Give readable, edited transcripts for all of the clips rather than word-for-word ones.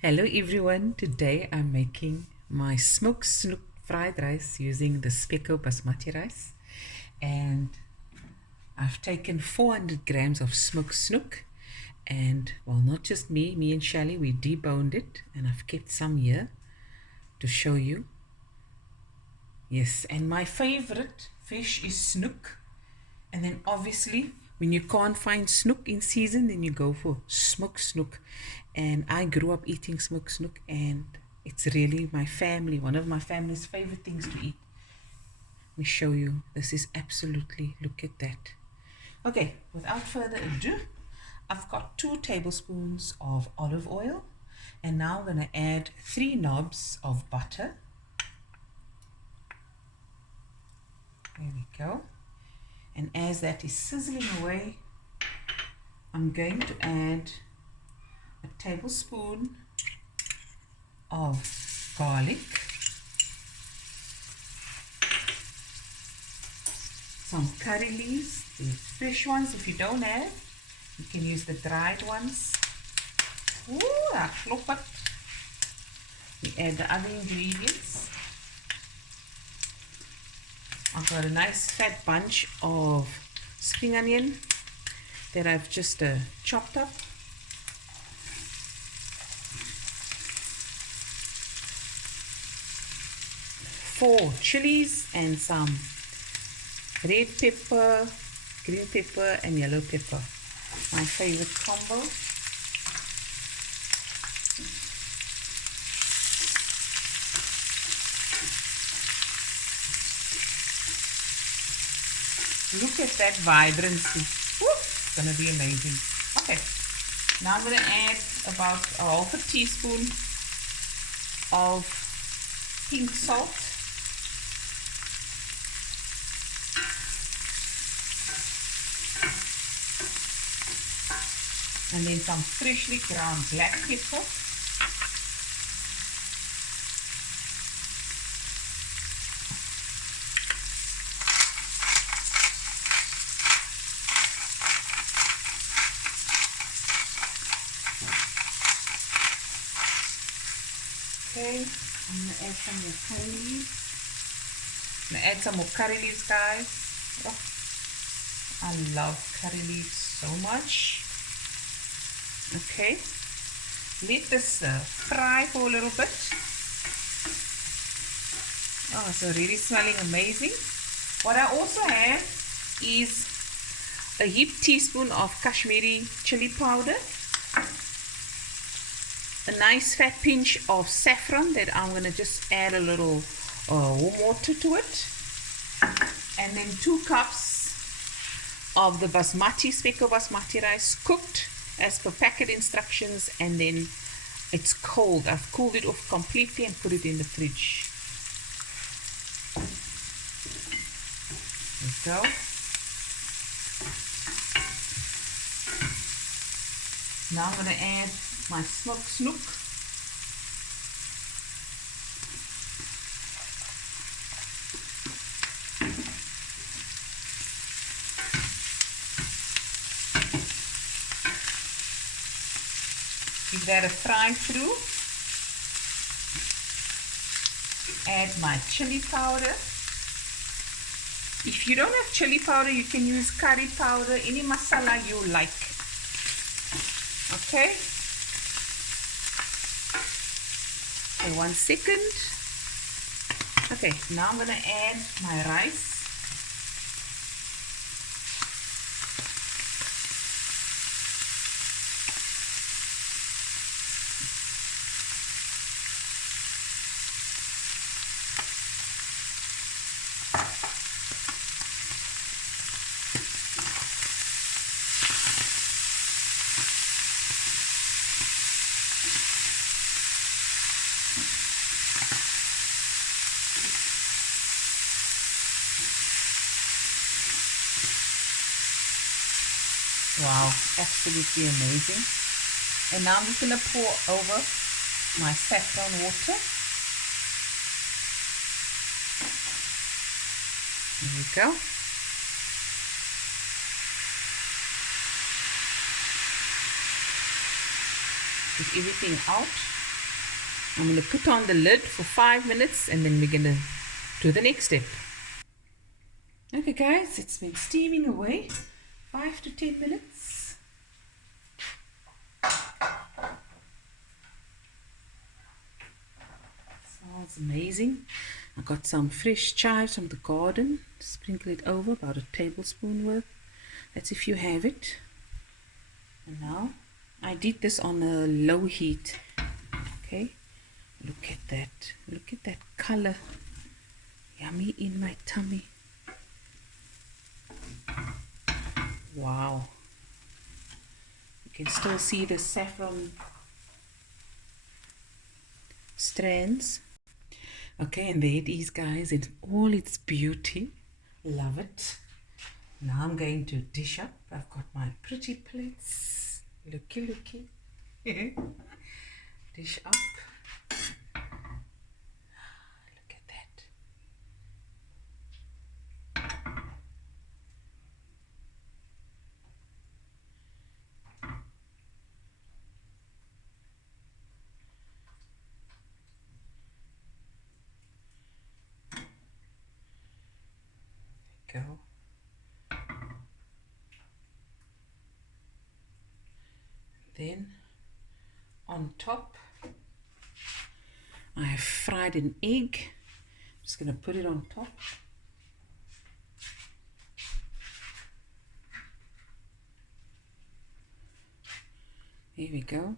Hello everyone, today I'm making my smoked snoek fried rice using the Spekko Basmati rice, and I've taken 400 grams of smoked snoek, and well, not just me and Shally, we deboned it, and I've kept some here to show you. Yes, and my favorite fish is snoek, and then obviously when you can't find snoek in season, then you go for smoked snoek. And I grew up eating smoked snoek, and it's really one of my family's favorite things to eat. Let me show you. This is absolutely, look at that. Okay, without further ado, I've got 2 tablespoons of olive oil, and now I'm going to add 3 knobs of butter. There we go. And as that is sizzling away, I'm going to add a tablespoon of garlic, some curry leaves, the fresh ones. If you don't have, you can use the dried ones. Ooh, that floppert. We add the other ingredients. I've got a nice fat bunch of spring onion that I've just chopped up. 4 chilies and some red pepper, green pepper and yellow pepper. My favorite combo. Look at that vibrancy. Woo, it's going to be amazing. Okay, now I'm going to add about a half a teaspoon of pink salt. And then some freshly ground black pepper. Okay, I'm going to add some more curry leaves. I'm going to add some more curry leaves, guys. Oh, I love curry leaves so much. Okay, let this fry for a little bit. Oh, it's already smelling amazing. What I also have is a heaped teaspoon of Kashmiri chili powder, a nice fat pinch of saffron that I'm going to just add a little warm water to it, and then 2 cups of the Basmati, Spekko Basmati rice, cooked as per packet instructions, and then it's cold. I've cooled it off completely and put it in the fridge. There we go. Now I'm going to add my smoked snoek. Give that a fry through. Add my chili powder. If you don't have chili powder, you can use curry powder, any masala you like. Okay. So 1 second. Okay, now I'm going to add my rice. Wow, absolutely amazing. And now I'm just going to pour over my saffron water. There we go. Get everything out. I'm going to put on the lid for 5 minutes and then we're going to do the next step. Okay guys, it's been steaming away 5 to 10 minutes. Smells amazing. I got some fresh chives from the garden. Sprinkle it over, about a tablespoon worth. That's if you have it. And now I did this on a low heat. Okay, look at that. Look at that color. Yummy in my tummy. Wow. You can still see the saffron strands. Okay, and there it is, guys, in all its beauty. Love it. Now I'm going to dish up. I've got my pretty plates. Looky, looky. Dish up. Look at that. There you go. Then on top I have fried an egg. I'm just going to put it on top. Here we go.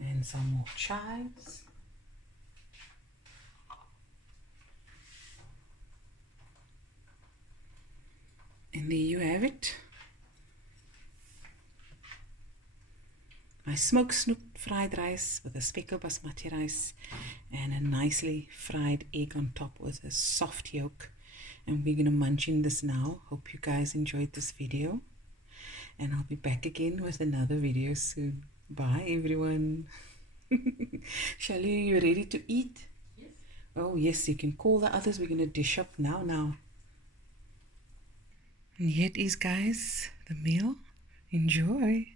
And some more chives. And there you have it. My smoked snoek fried rice with a Spekko Basmati rice and a nicely fried egg on top with a soft yolk. And we're going to munch in this now. Hope you guys enjoyed this video. And I'll be back again with another video soon. Bye everyone. Shali, you ready to eat? Yes. Oh yes, you can call the others. We're going to dish up now. And here it is, guys. The meal. Enjoy.